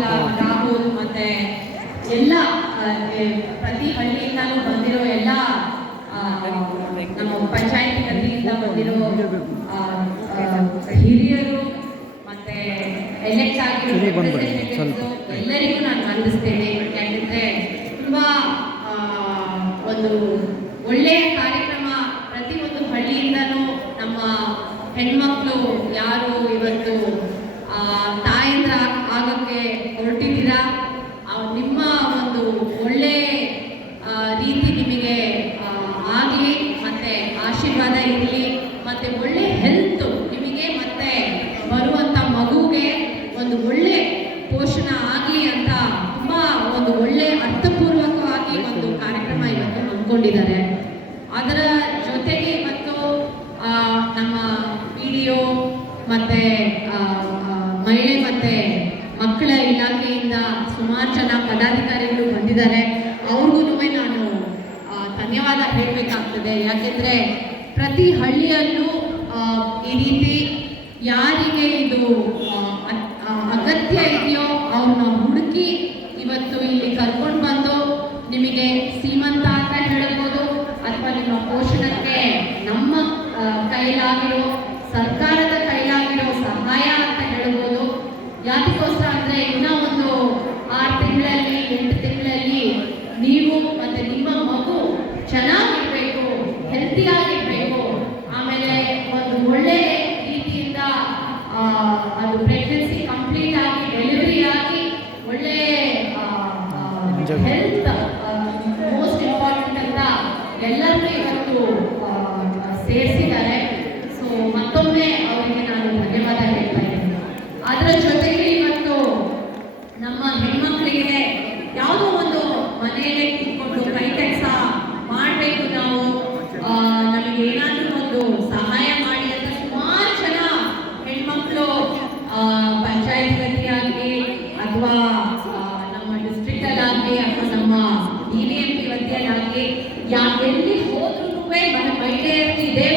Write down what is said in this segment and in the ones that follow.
ರಾಹುಲ್ ರಾಹುಲ್ ಮತ್ತೆ ಎಲ್ಲ ಪ್ರತಿ ಹಳ್ಳಿಯಿಂದಾನು ಬಂದಿರೋ ಎಲ್ಲ ನಮ್ಮ ಪಂಚಾಯತ್ ಕಡೆಯಿಂದ ಬಂದಿರೋ ಹಿರಿಯರು ಮತ್ತೆ ಎಲೆಕ್ಟ್ ಆಗಿರೋ ಇರಲಿ, ಮತ್ತು ಒಳ್ಳೆ ಹೆಲ್ತ್ ನಿಮಗೆ ಮತ್ತೆ ಬರುವಂಥ ಮಗುವಿಗೆ ಒಂದು ಒಳ್ಳೆ ಪೋಷಣ ಆಗಲಿ ಅಂತ ತುಂಬ ಒಂದು ಒಳ್ಳೆ ಅರ್ಥಪೂರ್ವಕವಾಗಿ ಒಂದು ಕಾರ್ಯಕ್ರಮ ಇವತ್ತು ಹಮ್ಮಿಕೊಂಡಿದ್ದಾರೆ. ಅದರ ಜೊತೆಗೆ ಮತ್ತು ನಮ್ಮ ವಿಡಿಯೋ ಮತ್ತು ಮಹಿಳೆ ಮತ್ತು ಮಕ್ಕಳ ಇಲಾಖೆಯಿಂದ ಸುಮಾರು ಜನ ಪದಾಧಿಕಾರಿಗಳು ಬಂದಿದ್ದಾರೆ. ಅವ್ರಿಗೂ ನಾನು ಧನ್ಯವಾದ ಹೇಳಬೇಕಾಗ್ತದೆ. ಯಾಕೆಂದರೆ ಪ್ರತಿ ಹಳ್ಳಿಯಲ್ಲೂ ಈ ರೀತಿ ಯಾರಿಗೆ ಇದು ಅಗತ್ಯ ಇದೆಯೋ ಅವ್ರನ್ನ ಹುಡುಕಿ ಇವತ್ತು ಇಲ್ಲಿ ಕರ್ಕೊಂಡು ಬಂದು ನಿಮಗೆ ಸೀಮಂತ ಅಂತ ಹೇಳ್ಬೋದು. ಅಥವಾ ನಿಮ್ಮ ಪೋಷಣಕ್ಕೆ ನಮ್ಮ ಕೈಲಾಗಿರೋ ಸರ್ಕಾರ जग ನನಗೆ ಯಾ ಎಲ್ಲಿ ಹೋದ್ರೂ ಮಹಿಳೆಯರಿಗೆ ಇದೇ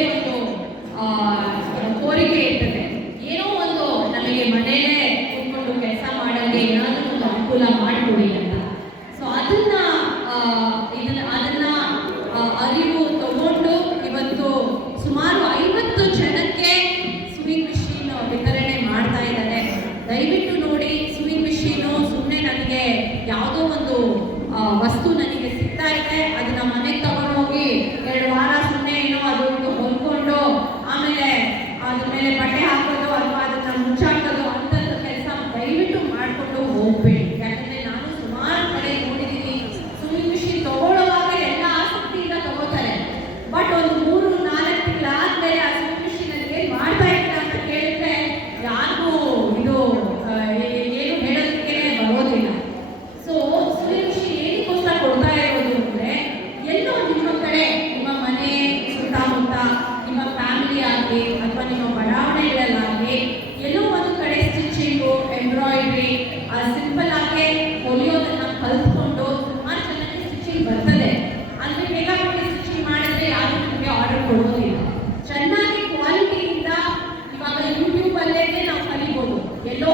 ಆಗಲಿ ಅಥವಾ ನಿಮ್ಮ ಬಡಾವಣೆಗಳಲ್ಲಾಗಲಿ ಎಲ್ಲೋ ಒಂದು ಕಡೆ ಸ್ಟಿಚಿಂಗು ಎಂಬ್ರಾಯ್ಡ್ರಿ ಸಿಂಪಲ್ ಆಗಿ ಹೊಲಿಯೋದನ್ನ ಕಲ್ತ್ಕೊಂಡು ಸುಮಾರು ಜನಕ್ಕೆ ಸ್ಟಿಚಿಂಗ್ ಬರ್ತದೆ. ಅಂದ್ರೆ ಬೇಗ ಬೇಗ ಸ್ಟಿಚಿಂಗ್ ಮಾಡಿದ್ರೆ ಯಾರು ನಮಗೆ ಆರ್ಡರ್ ಕೊಡೋದಿಲ್ಲ. ಚೆನ್ನಾಗಿ ಕ್ವಾಲಿಟಿಯಿಂದ ಇವಾಗ ಯೂಟ್ಯೂಬ್ ಅಲ್ಲೇ ನಾವು ಕಲಿಬೋದು. ಎಲ್ಲೋ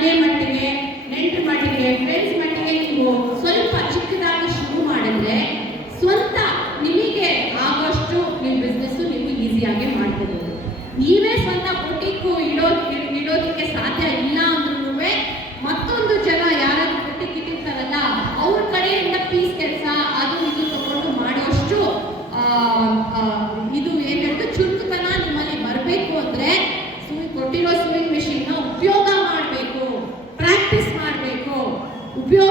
ಮನೆ ಮಟ್ಟಿಗೆ, ನೆಂಟು ಮಟ್ಟಿಗೆ ಫ್ರೆಂಡ್ಸ್ ಮಟ್ಟಿಗೆ ನೀವು ಸ್ವಲ್ಪ ಚಿಕ್ಕದಾಗಿ ಶುರು ಮಾಡಿದ್ರೆ ಸ್ವಂತ ನಿಮಗೆ ಆಗೋಷ್ಟು ನಿಮ್ಮ ಬಿಸ್ನೆಸ್ಸು ನೀವು ಈಸಿಯಾಗಿ ಮಾಡ್ಬೋದು. ನೀವೇ ಸ್ವಂತ ಬುಟಿಕ್ಕು ಇಡೋ ಇಡೋದಕ್ಕೆ ಸಾಧ್ಯ ಇಲ್ಲ ಅಂದ್ರೂ ಮತ್ತೊಂದು ಜನ ಯಾರಾದ್ರೂ ಬುಟಿಕ್ ಇಟ್ಟಿರ್ತಾರಲ್ಲ, ಅವ್ರ ಕಡೆಯಿಂದ ಪೀಸ್ ಕೆಲಸ ಅದು ಇದು ತಗೊಂಡು ಮಾಡೋಷ್ಟು ಇದು ಏನಂತ ಚುರುಕುತನ ನಿಮ್ಮಲ್ಲಿ ಬರಬೇಕು ಅಂದ್ರೆ ಸುಮ್ಮನೆ ಕೊಟ್ಟಿರೋ ಸ್ವಿಮ್ಮಿಂಗ್ ఉపయోగ